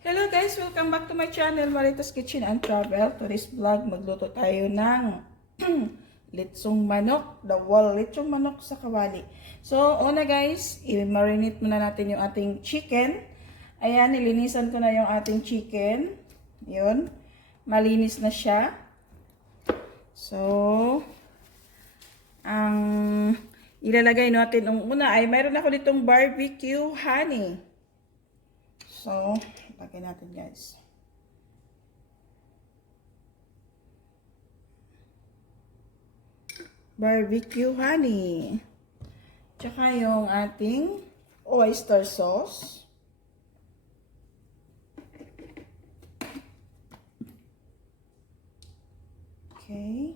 Hello guys! Welcome back to my channel, Maritas Kitchen and Travel. Today's vlog, magluto tayo ng litsong manok. The wall litsong manok sa kawali. So, una guys, i-marinate muna natin yung ating chicken. Ayan, nilinisan ko na yung ating chicken. Yun. Malinis na siya. So, ang ilalagay natin ang una ay mayroon ako ditong barbecue honey. So, lagay natin guys. Barbecue honey. Tsaka yung ating oyster sauce. Okay.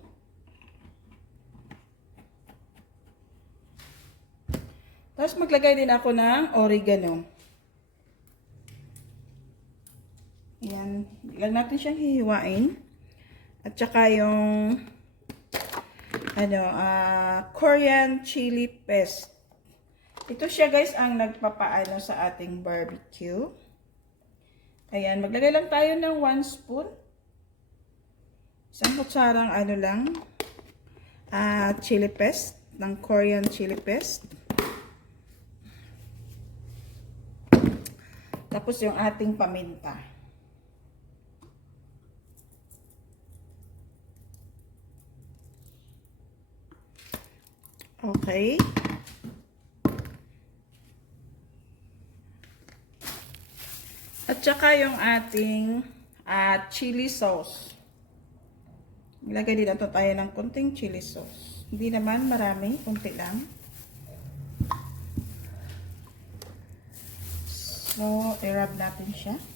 Tapos maglagay din ako ng oregano. Ayan. Lang natin siyang hihiwain. At saka yung ano, ah Korean chili paste. Ito siya guys ang nagpapaano sa ating barbecue. Ayan, maglagay lang tayo ng 1 spoon. Isang kutsarang ano lang, ah chili paste, ng Korean chili paste. Tapos yung ating paminta. Okay. At saka yung ating uh, chili sauce. Ilagay din natin tayo ng kunting chili sauce. Hindi naman marami, kunti lang. So, i-rub natin siya.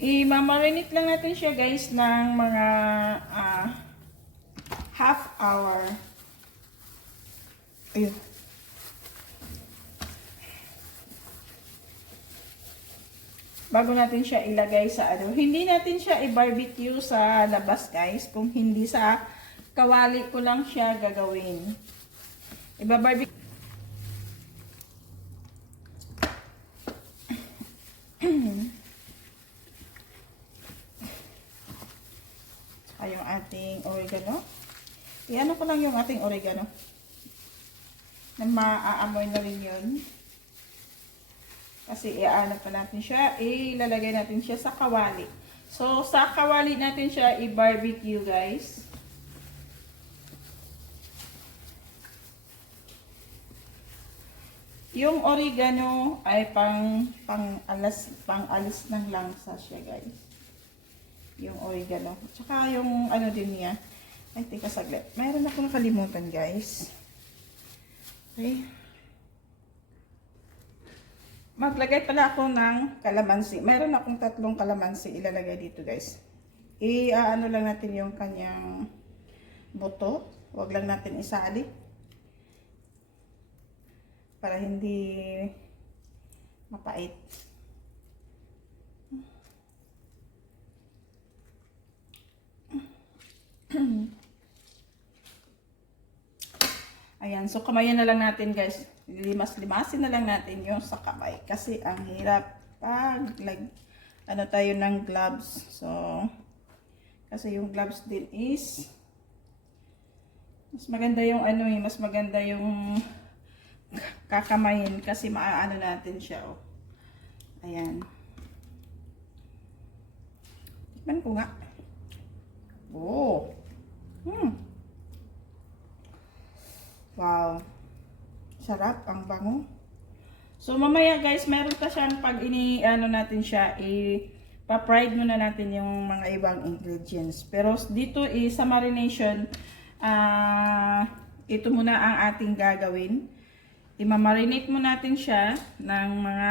I-marinate lang natin siya guys ng mga ah, half hour. Ayun. Bago natin siya ilagay sa ano. Hindi natin siya i-barbecue sa labas guys. Kung hindi sa kawali ko lang siya gagawin. Iba-barbecue. Saka yung ating oregano. Iano ko lang yung ating oregano. Na maaamoy na rin yun. Kasi iaano pa natin siya. Ilalagay natin siya sa kawali. So, sa kawali natin siya i-barbecue guys. Yung oregano ay pang pang alas pang alis ng langsa siya guys yung oregano. Tsaka yung ano din niya. Ay, teka saglit. Mayroon ako nakalimutan, guys. Okay. Maglagay pala ako ng kalamansi. Mayroon akong tatlong kalamansi ilalagay dito, guys. I-ano lang natin yung kanyang buto. Huwag lang natin isali. Para hindi mapait. Ayan, so kamayan na lang natin guys. Limas-limasin na lang natin yung sa kamay. Kasi ang hirap pag like, ano tayo ng gloves. So, kasi yung gloves din is mas maganda yung ano eh, mas maganda yung kakamayin kasi maaano natin siya oh. Ayan. Tikman ko nga. Oh. Hmm. Wow. Sarap, ang bango. So mamaya guys, meron pa siyang pag ini ano natin siya, i pa-fried muna natin yung mga ibang ingredients. Pero dito i sa marination, ah ito muna ang ating gagawin. I-marinate mo natin siya ng mga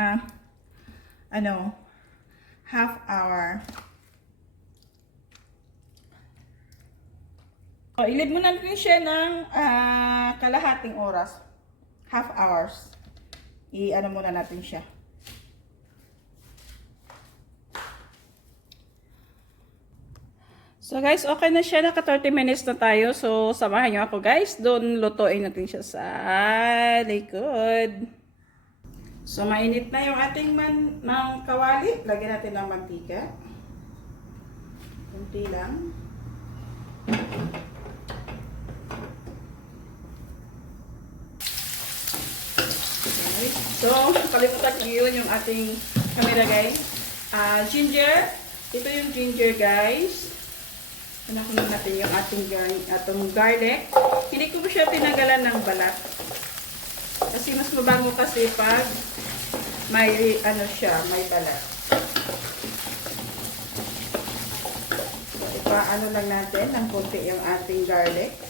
ano half hour. So, ilid mo natin siya ng ah, kalahating oras. Half hours. I-ano muna natin siya. So guys, okay na siya. Naka 30 minutes na tayo. So samahan niyo ako guys. Doon lutuin natin siya sa likod. So mainit na yung ating man ng kawali. Lagyan natin ng mantika. Kunti lang. So, kalimutan yun yung ating camera guys. Ah, ginger. Ito yung ginger guys. Panakunan natin yung ating atong garlic. Hindi ko siya tinanggalan ng balat. Kasi mas mabango kasi pag may ano siya, may balat. So, ipaano lang natin ng konti yung ating garlic.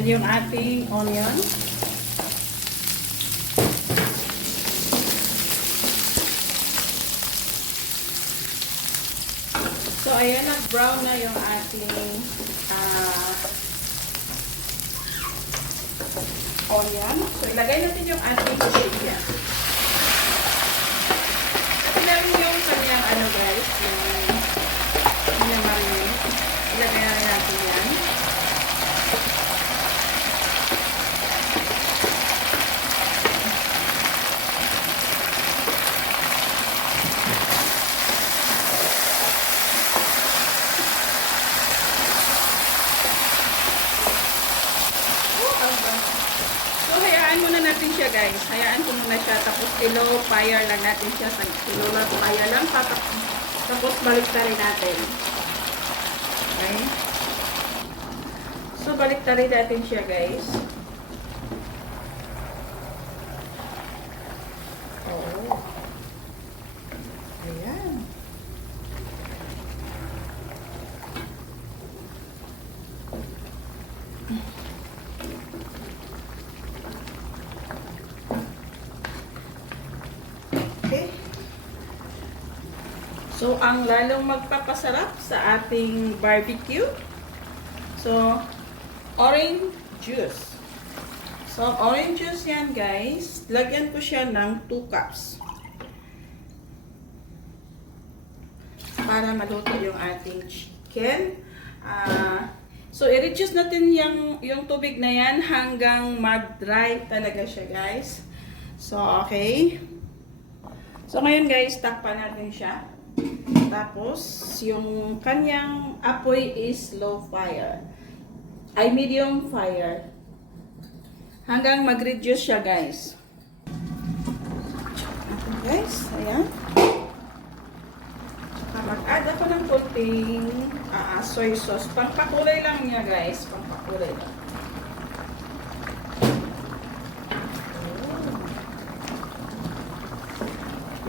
Then yung ating onion. So, ayan, nag-brown na yung ating ah, onion. So, ilagay natin yung ating chilli. Tingnan yung kanyang ano guys, yung naman ilagay na rin natin yan. So, hayaan muna natin siya guys. Hayaan ko muna siya. Tapos, low fire lang natin siya. Low fire lang. Tapos, tapos balik rin natin. Okay? So, balik rin natin siya guys. Oo. Ayan. Okay. So, ang lalong magpapasarap sa ating barbecue. So, orange juice. So, orange juice yan, guys. Lagyan ko siya ng 2 cups. Para maluto yung ating chicken. Ah, so, i-reduce natin yung, yung tubig na yan hanggang mag-dry talaga siya, guys. So, okay. So, ngayon guys, takpan natin siya. Tapos, yung kanyang apoy is low fire. Ay, medium fire. Hanggang mag-reduce siya, guys. Okay, guys. Ayan. Mag-add ako ng kunting ah, ah, soy sauce. Pangpakulay lang niya, guys. Pangpakulay lang.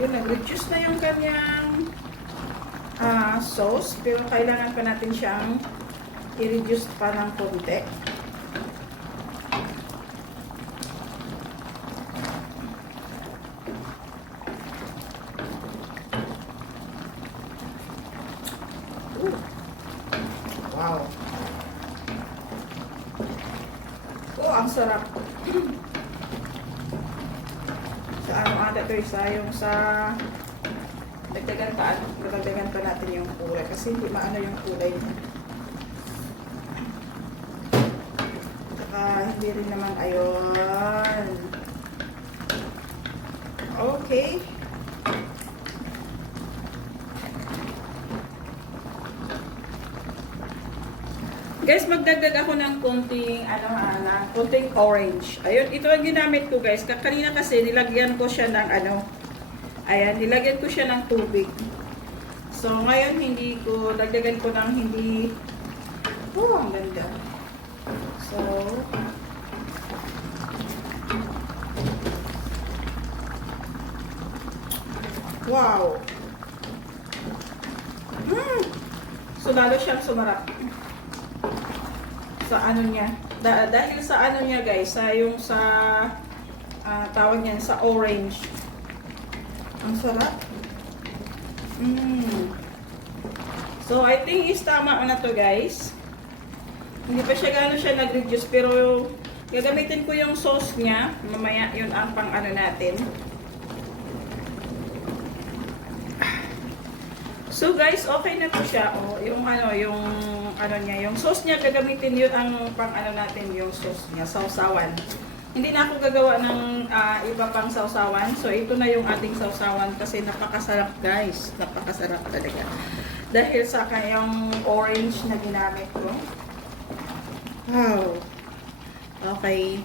Yun, nag-reduce na yung kanyang ah, sauce. Pero kailangan pa natin siyang i-reduce pa ng konti. Ooh. Wow. Oh, ang sarap. sa ano ata to isa yung sa dagdagan pa dagdagan pa natin yung kulay kasi hindi maano yung kulay niya saka hindi rin naman ayon okay Guys, magdagdag ako ng konting, ano ha, ng konting orange. Ayun, ito ang ginamit ko guys. Kanina kasi nilagyan ko siya ng ano, ayan, nilagyan ko siya ng tubig. So, ngayon hindi ko, dagdagan ko ng hindi, oh, ang ganda. So, wow. Mm. So, lalo siyang sumarap sa ano niya. Da- dahil sa ano niya guys, sa yung sa ah, tawag niyan sa orange. Ang sarap. Mm. So I think is tama na to guys. Hindi pa siya gano'n siya nag-reduce pero gagamitin ko yung sauce niya. Mamaya yun ang pang ano natin. So guys, okay na to siya. Oh, yung ano, yung ano niya, yung sauce niya gagamitin yun ang pang ano natin, yung sauce niya, sausawan. Hindi na ako gagawa ng ah, iba pang sausawan. So ito na yung ating sausawan kasi napakasarap guys. Napakasarap talaga. Dahil sa kayang orange na ginamit ko. Wow. Okay.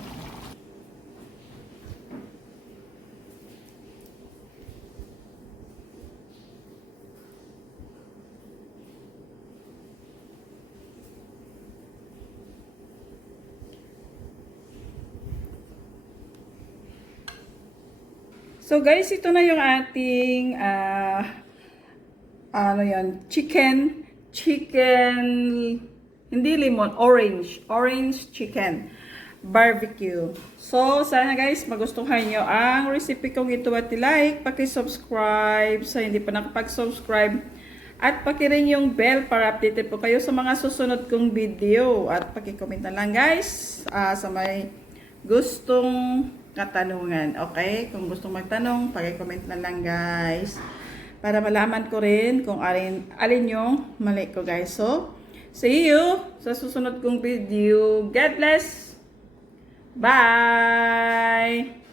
So guys, ito na yung ating ah ano yan, chicken, chicken, hindi lemon, orange, orange chicken barbecue. So, sana guys, magustuhan nyo ang recipe kong ito at like, paki-subscribe sa hindi pa nakapag-subscribe. At paki rin yung bell para updated po kayo sa mga susunod kong video. At paki-comment na lang guys ah, sa may gustong katanungan. Okay? Kung gustong magtanong, paki-comment na lang guys para malaman ko rin kung alin, alin yung mali ko guys. So, see you sa susunod kong video. God bless! Bye!